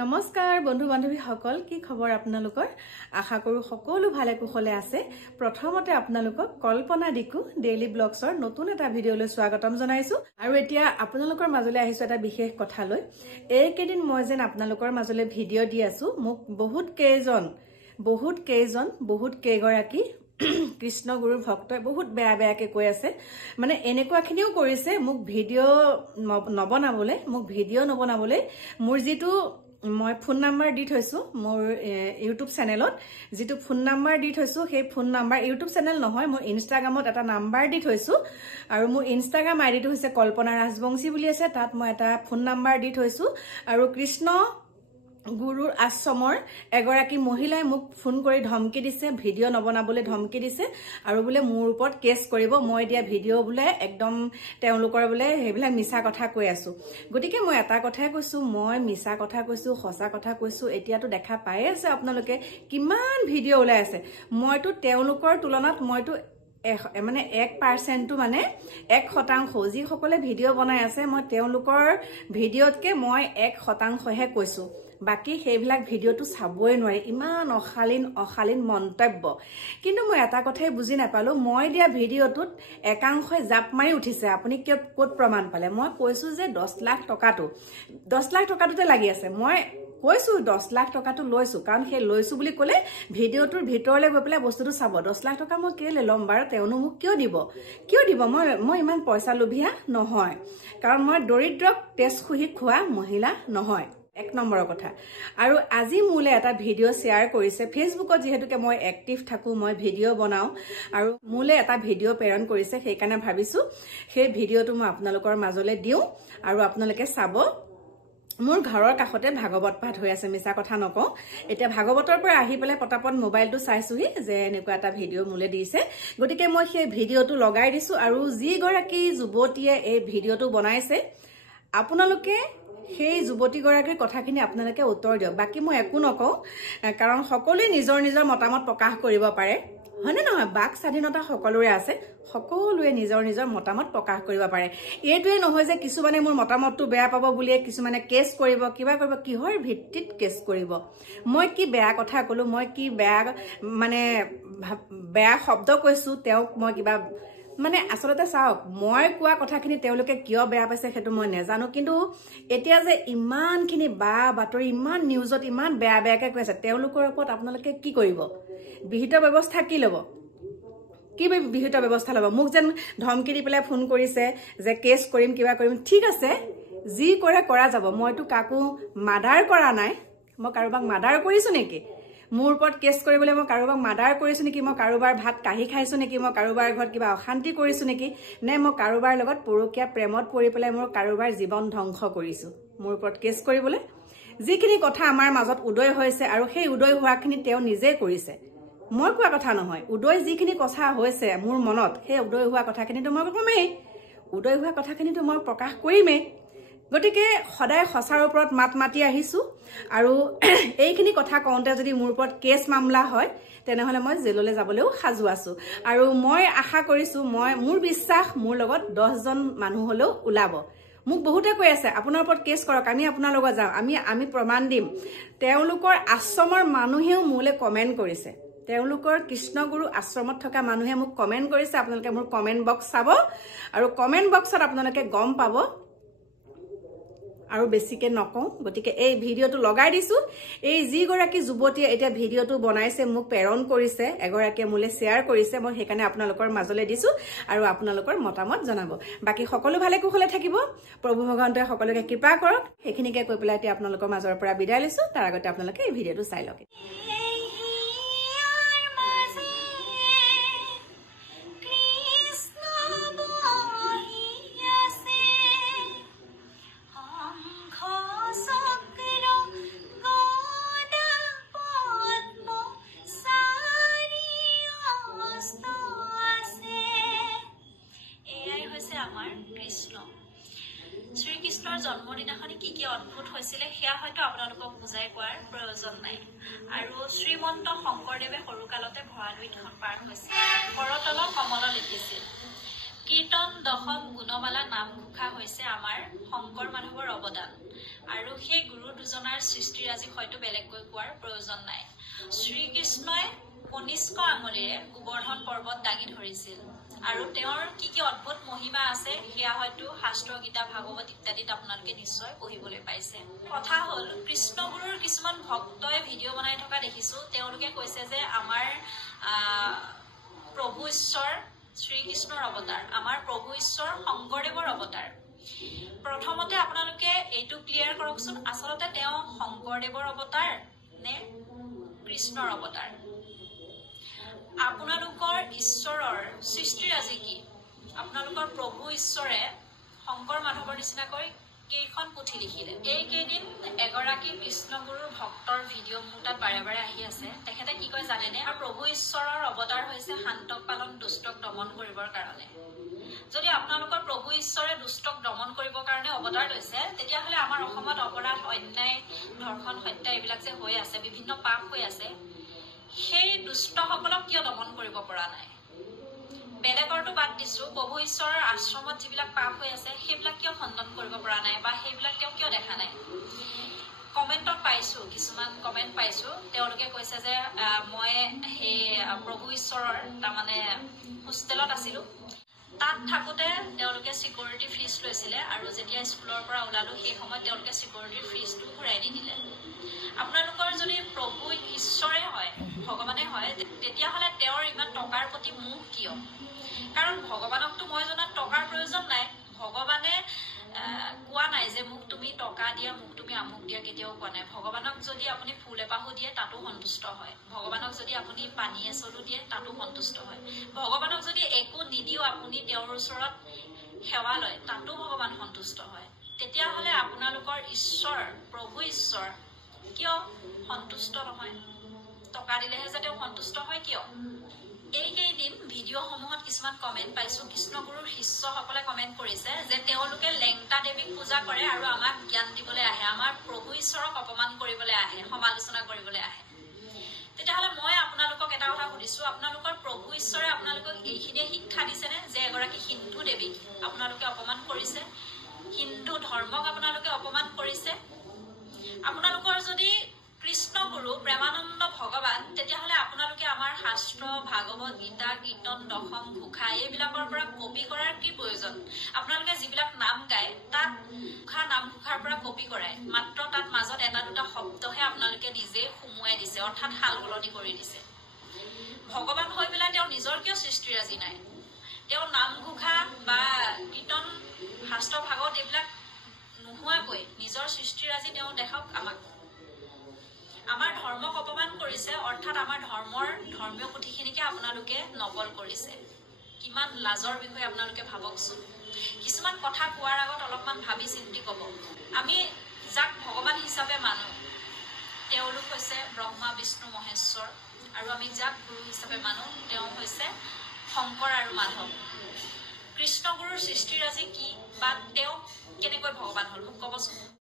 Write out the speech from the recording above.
নমস্কাৰ বন্ধু বান্ধৱী সকল কি খবৰ আপোনালোকৰ আশা কৰো সকলো ভালে কুশলে আছে প্ৰথমতে আপোনালোকক কল্পনা দিকু ডেইলি ব্লগছৰ নতুন এটা ভিডিঅলৈ স্বাগতম জনাইছো আৰু এতিয়া আপোনালোকৰ মাজলৈ আহিছো এটা বিশেষ কথা লৈ এই কেদিন মই যেন আপোনালোকৰ মাজলৈ ভিডিঅ' দি আছো মোক বহুত কেইগৰাকী কৃষ্ণ গুৰুৰ ভক্তই বহুত বেয়াকে কৈ আছে মানে এনেকুৱাখিনিও কৰিছে মোক ভিডিঅ' নবনাবলৈ মোৰ যেটো মই ফোন নাম্বাৰ দি থৈছো মোৰ ইউটিউব চেনেলত যেটো ফোন নাম্বাৰ দি থৈছো সেই ফোন নাম্বাৰ ইউটিউব চেনেল নহয় মই ইনষ্টাগ্ৰামত এটা নাম্বাৰ দি থৈছো আৰু মোৰ ইনষ্টাগ্ৰাম আইডিটো হৈছে কল্পনা ৰাজবংশী বুলি আছে তাত মই এটা ফোন নাম্বাৰ দি থৈছো আৰু কৃষ্ণ গুৰুৰ আশ্ৰমৰ এগৰাকী মহিলাই মোক ফোন কৰি ধমকি দিছে ভিডিঅ' নবনাবলৈ ধমকি দিছে আৰু বোলে মোৰ ওপৰত কেছ কৰিব মই দিয়া ভিডিঅ' বোলে একদম তেওঁলোকৰ বোলে হেবিলাক মিছা কথা কৈ আছো গতিকে মই এটা কথাই কৈছো মই মিছা কথা কৈছো সঁচা কথা কৈছো এতিয়াতো দেখা পাই আছে আপোনালোকে কিমান ভিডিঅ' ওলাই আছে মইতো তেওঁলোকৰ তুলনাত মইতো মানে 1% মানে 1% যি সকলে ভিডিঅ' বনাই আছে মই তেওঁলোকৰ ভিডিঅ'তকে মই 1% হে কৈছো বাকি সেইবিলাক ভিডিঅ'টো চাবই নোৱাৰি ইমান অশালীন মন্তব্য কিন্তু মই এটা কথাই বুজি নাপালো মই দিয়া ভিডিঅ'টোত একাংশই জাপ মাৰি উঠিছে আপুনি ক'ত প্ৰমাণ পালে মই কৈছো যে 10 লাখ টকাটোতে লাগি আছে মই কৈছো 10 লাখ টকাটো লৈছো কাৰণ সেই লৈছো বুলি ক'লে ভিডিঅ'টোৰ ভিতৰলৈ গৈ পেলাই বস্তুটো চাব 10 লাখ টকা মই কেলে ল'ম বাৰু তেওঁনো মোক কিয় দিব মই ইমান পইচা লোভিয়া নহয় কাৰণ মই দৰিদ্ৰক তেজ খুহি খোৱা মহিলা নহয় এক নম্বৰৰ কথা আৰু আজি মোলে এটা ভিডিঅ' শ্বেয়াৰ কৰিছে ফেচবুকত যেহেতুকে মই এক্টিভ থাকো মই ভিডিঅ' বনাও আৰু মোলে এটা ভিডিঅ' প্ৰেৰণ কৰিছে সেইকাৰণে ভাবিছো সেই ভিডিঅ'টো মই আপোনালোকৰ মাজলৈ দিও আৰু আপোনালোকে চাব মোৰ ঘৰৰ কাষতে ভাগৱত পাঠ হৈ আছে মিছা কথা নকওঁ এতিয়া ভাগৱতৰ পৰা আহি পেলাই পটাপট মোবাইলটো চাইছোহি যে এনেকুৱা এটা ভিডিঅ' মোলে দিছে গতিকে মই সেই ভিডিঅ'টো লগাই দিছো আৰু যি গৰাকী যুৱতীয়ে এই ভিডিঅ'টো বনাইছে আপোনালোকে সেই যুৱতী গৰাকীৰ কথাখিনি আপোনালোকে উত্তৰ দিয়ক বাকি মই একো নকওঁ কাৰণ সকলোৱে নিজৰ মতামত প্ৰকাশ কৰিব পাৰে হয়নে নহয় বাক স্বাধীনতা সকলোৰে আছে সকলোৱে নিজৰ মতামত প্ৰকাশ কৰিব পাৰে এইটোৱে নহয় যে কিছুমানে মোৰ মতামতটো বেয়া পাব বুলি কিছুমানে কেছ কৰিব কিবা কৰিব কিহৰ ভিত্তিত কেছ কৰিব মই কি বেয়া কথা কলো মই কি বেয়া শব্দ কৈছো তেওঁক মই কিবা মানে আসলতে চাওক মই কোৱা কথাখিনি তেওঁলোকে কিয় বেয়া পাইছে হেতু মই নেজানো কিন্তু এতিয়া যে ইমানখিনি বাতৰি ইমান নিউজত ইমান বেয়াকে কৈছে তেওঁলোকৰ ওপৰত আপোনালোকে কি কৰিব বিহিত ব্যৱস্থা কি ল'ব বিহিত ব্যৱস্থা ল'ব মোক যেন ধমকি দি পেলাই ফোন কৰিছে যে কেছ কৰিম কিবা কৰিম ঠিক আছে যি কৰা যাব মইতো কাকো মাৰ্ডাৰ কৰা নাই মই কাৰোবাক মাৰ্ডাৰ কৰিছো নেকি মোৰ ওপৰত কেছ কৰিবলৈ মই কাৰোবাক মাৰ্ডাৰ কৰিছো নেকি মই কাৰোবাৰ ভাত কাঢ়ি খাইছো নেকি মই কাৰোবাৰ ঘৰত কিবা অশান্তি কৰিছো নেকি নে মই কাৰোবাৰ লগত পৰকীয়া প্ৰেমত পৰি পেলাই মই কাৰোবাৰ জীৱন ধ্বংস কৰিছো মোৰ ওপৰত কেছ কৰিবলৈ যিখিনি কথা আমাৰ মাজত উদয় হৈছে আৰু সেই উদয় হোৱাখিনি তেওঁ নিজে কৰিছে মই কোৱা কথা নহয় উদয় যিখিনি কথা হৈছে মোৰ মনত সেই উদয় হোৱা কথাখিনিতো মই কমেই উদয় হোৱা কথাখিনিতো মই প্ৰকাশ কৰিমেই গতিকে সদায় সঁচাৰ ওপৰত মাতি আহিছো আৰু এইখিনি কথা কওঁতে যদি মোৰ ওপৰত কেছ মামলা হয় তেনেহলে মই জেললৈ যাবলৈও সাজু আছো আৰু মই আশা কৰিছো মোৰ বিশ্বাস মোৰ লগত 10 জন মানুহ হলেও ওলাব মোক বহুতে কৈ আছে আপোনাৰ ওপৰত কেছ কৰক আমি আপোনাৰ লগত যাম আমি প্ৰমাণ দিম তেওঁলোকৰ আশ্ৰমৰ মানুহেও মোলে কমেন্ট কৰিছে তেওঁলোকৰ কৃষ্ণগুৰু আশ্ৰমত থকা মানুহে মোক কমেন্ট কৰিছে আপোনালোকে মোৰ কমেন্ট বক্স চাব আৰু কমেন্ট বক্সত আপোনালোকে গম পাব আৰু বেছিকে নকওঁ গতিকে এই ভিডিঅ'টো লগাই দিছো এই যি গৰাকী যুৱতীয়ে এটা ভিডিঅ'টো বনাইছে মোক প্ৰেৰণ কৰিছে এগৰাকীয়ে মোলে শ্বেয়াৰ কৰিছে মই সেইকাৰণে আপোনালোকৰ মাজলৈ দিছো আৰু আপোনালোকৰ মতামত জনাব বাকি সকলো ভালে কুশলে থাকিব প্ৰভু ভগৱন্তই সকলোকে কৃপা কৰক সেইখিনিকে কৈ পেলাই এতিয়া আপোনালোকৰ মাজৰ পৰা বিদায় লৈছো তাৰ আগতে আপোনালোকে এই ভিডিঅ'টো চাই লওক শ্ৰীকৃষ্ণৰ জন্মদিনাখনি কি অদ্ভুত হৈছিল সেয়া হয়তো আপোনালোকক বুজাই কোৱাৰ প্ৰয়োজন নাই আৰু শ্ৰীমন্ত শংকৰদেৱে সৰুকালতে ভৰালুইখন পাৰ হৈছিল কৰতল কমল লিখিছিল কীৰ্তন দশম গুণমালা নামঘোষা হৈছে আমাৰ শংকৰ মাধৱৰ অৱদান আৰু সেই গুৰু দুজনাৰ সৃষ্টিৰাজি হয়তো বেলেগকৈ কোৱাৰ প্ৰয়োজন নাই। শ্ৰীকৃষ্ণই কনিষ্ক আঙুলিৰে গোবৰ্ধন পৰ্বত দাঙি ধৰিছিল আৰু তেওঁৰ কি কি অদ্ভুত মহিমা আছে সেয়া হয়তো শাস্ত্ৰ গীতা ভাগৱত ইত্যাদিত আপোনালোকে নিশ্চয় পঢ়িবলৈ পাইছে। কথা হ'ল কৃষ্ণগুৰুৰ কিছুমান ভক্তই ভিডিঅ' বনাই থকা দেখিছো। তেওঁলোকে কৈছে যে আমাৰ প্ৰভু ঈশ্বৰ শ্ৰীকৃষ্ণৰ অৱতাৰ, আমাৰ প্ৰভু ঈশ্বৰ শংকৰদেৱৰ অৱতাৰ। প্ৰথমতে আপোনালোকে এইটো ক্লিয়াৰ কৰকচোন, আচলতে তেওঁ শংকৰদেৱৰ অৱতাৰ নে কৃষ্ণৰ অৱতাৰ? আপোনালোকৰ ঈশ্বৰৰ সৃষ্টিৰাজি কি? আপোনালোকৰ প্ৰভু ঈশ্বৰে শংকৰ মাধৱৰ নিচিনাকৈ কেইখন পুথি লিখিলে? এইকেইদিন এগৰাকী কৃষ্ণগুৰুৰ ভক্তৰ ভিডিঅ' মোৰ তাত বাৰে বাৰে আহি আছে। তেখেতে কি কয় জানেনে? আৰু প্ৰভু ঈশ্বৰৰ অৱতাৰ হৈছে শান্তক পালন, দুষ্টক দমন কৰিবৰ কাৰণে। যদি আপোনালোকৰ প্ৰভু ঈশ্বৰে দুষ্টক দমন কৰিবৰ কাৰণে অৱতাৰ লৈছে, তেতিয়াহ'লে আমাৰ অসমত অপৰাধ, অন্যায়, ধৰ্ষণ, হত্যা এইবিলাক যে হৈ আছে, বিভিন্ন পাপ হৈ আছে, সেই দুষ্টসকলক কিয় দমন কৰিব পৰা নাই? বেলেগৰটো বাদ দিছো, প্ৰভু ঈশ্বৰৰ আশ্ৰমত যিবিলাক পাপ হৈ আছে সেইবিলাক কিয় খণ্ডন কৰিব পৰা নাই বা সেইবিলাক তেওঁ কিয় দেখা নাই? কমেণ্টত পাইছো, কিছুমান কমেণ্ট পাইছো, তেওঁলোকে কৈছে যে মই সেই প্ৰভু ঈশ্বৰৰ তাৰমানে হোষ্টেলত আছিলো, তাত থাকোতে তেওঁলোকে চিকিউৰিটি ফিজ লৈছিলে আৰু যেতিয়া স্কুলৰ পৰা ওলালো সেই সময়ত তেওঁলোকে চিকিউৰিটিৰ ফিজটো ঘূৰাই দি দিলে। আপোনালোকৰ যদি প্ৰভু ঈশ্বৰে হয়, ভগৱানে হয়, তেতিয়াহ'লে তেওঁৰ ইমান টকাৰ প্ৰতি মোহ কিয়? কাৰণ ভগৱানকতো মই জনাত টকাৰ প্ৰয়োজন নাই। ভগৱানে কোৱা নাই যে মোক তুমি টকা দিয়া, মোক তুমি আমুক দিয়া, কেতিয়াও কোৱা নাই। ভগৱানক যদি আপুনি ফুল এপাহো দিয়ে তাতো সন্তুষ্ট হয়। ভগৱানক যদি আপুনি পানী এচলো দিয়ে তাতো সন্তুষ্ট হয়। ভগৱানক যদি একো নিদিও আপুনি তেওঁৰ ওচৰত সেৱা লয় তাতো ভগৱান সন্তুষ্ট হয়। তেতিয়াহ'লে আপোনালোকৰ ঈশ্বৰ, প্ৰভু ঈশ্বৰ কিয় সন্তুষ্ট নহয়? টকা দিলেহে যে তেওঁ সন্তুষ্ট হয় কিয়? এইকেইদিন ভিডিঅ'সমূহত কিছুমান কমেণ্ট পাইছো, কৃষ্ণগুৰুৰ শিষ্যসকলে কমেণ্ট কৰিছে যে তেওঁলোকে লেংটা দেৱীক পূজা কৰে আৰু আমাক জ্ঞান দিবলৈ আহে, আমাৰ প্ৰভু ঈশ্বৰক অপমান কৰিবলৈ আহে, সমালোচনা কৰিবলৈ আহে। তেতিয়াহ'লে মই আপোনালোকক এটা কথা সুধিছো, আপোনালোকৰ প্ৰভু ঈশ্বৰে আপোনালোকক এইখিনিয়ে শিক্ষা দিছেনে যে এগৰাকী হিন্দু দেৱীক আপোনালোকে অপমান কৰিছে, হিন্দু ধৰ্মক আপোনালোকে অপমান কৰিছে? আপোনালোকৰ যদি কৃষ্ণগুৰু প্ৰেমানন্দ ভগৱান, তেতিয়াহ'লে আপোনালোকে আমাৰ শাস্ত্ৰ, ভাগৱত গীতা, কীৰ্তন দশম ঘোষা এইবিলাকৰ পৰা কপি কৰাৰ কি প্ৰয়োজন? আপোনালোকে যিবিলাক নাম গায় তাত নামঘোষাৰ পৰা কপি কৰাই, মাত্ৰ তাত মাজত এটা দুটা শব্দহে আপোনালোকে নিজেই সুমুৱাই দিছে, অৰ্থাৎ সাল সলনি কৰি দিছে। ভগৱান হৈ পেলাই তেওঁ নিজৰ কিয় সৃষ্টিৰাজি নাই? তেওঁ নামঘোষা বা কীৰ্তন, শাস্ত্ৰ, ভাগৱত এইবিলাক নোহোৱাকৈ নিজৰ সৃষ্টিৰাজি তেওঁ দেখাওক আমাক। আমাৰ ধৰ্মক অপমান কৰিছে, অৰ্থাৎ আমাৰ ধৰ্মীয় পুথিখিনিকে আপোনালোকে নকল কৰিছে। কিমান লাজৰ বিষয়ে আপোনালোকে ভাবকচোন। কিছুমান কথা কোৱাৰ আগত অলপমান ভাবি চিন্তি ক'ব। আমি যাক ভগৱান হিচাপে মানো তেওঁলোক হৈছে ব্ৰহ্মা, বিষ্ণু, মহেশ্বৰ, আৰু আমি যাক গুৰু হিচাপে মানো তেওঁ হৈছে শংকৰ আৰু মাধৱ। কৃষ্ণগুৰুৰ সৃষ্টিৰাজি কি বা তেওঁ কেনেকৈ ভগৱান হ'ল মোক ক'বচোন।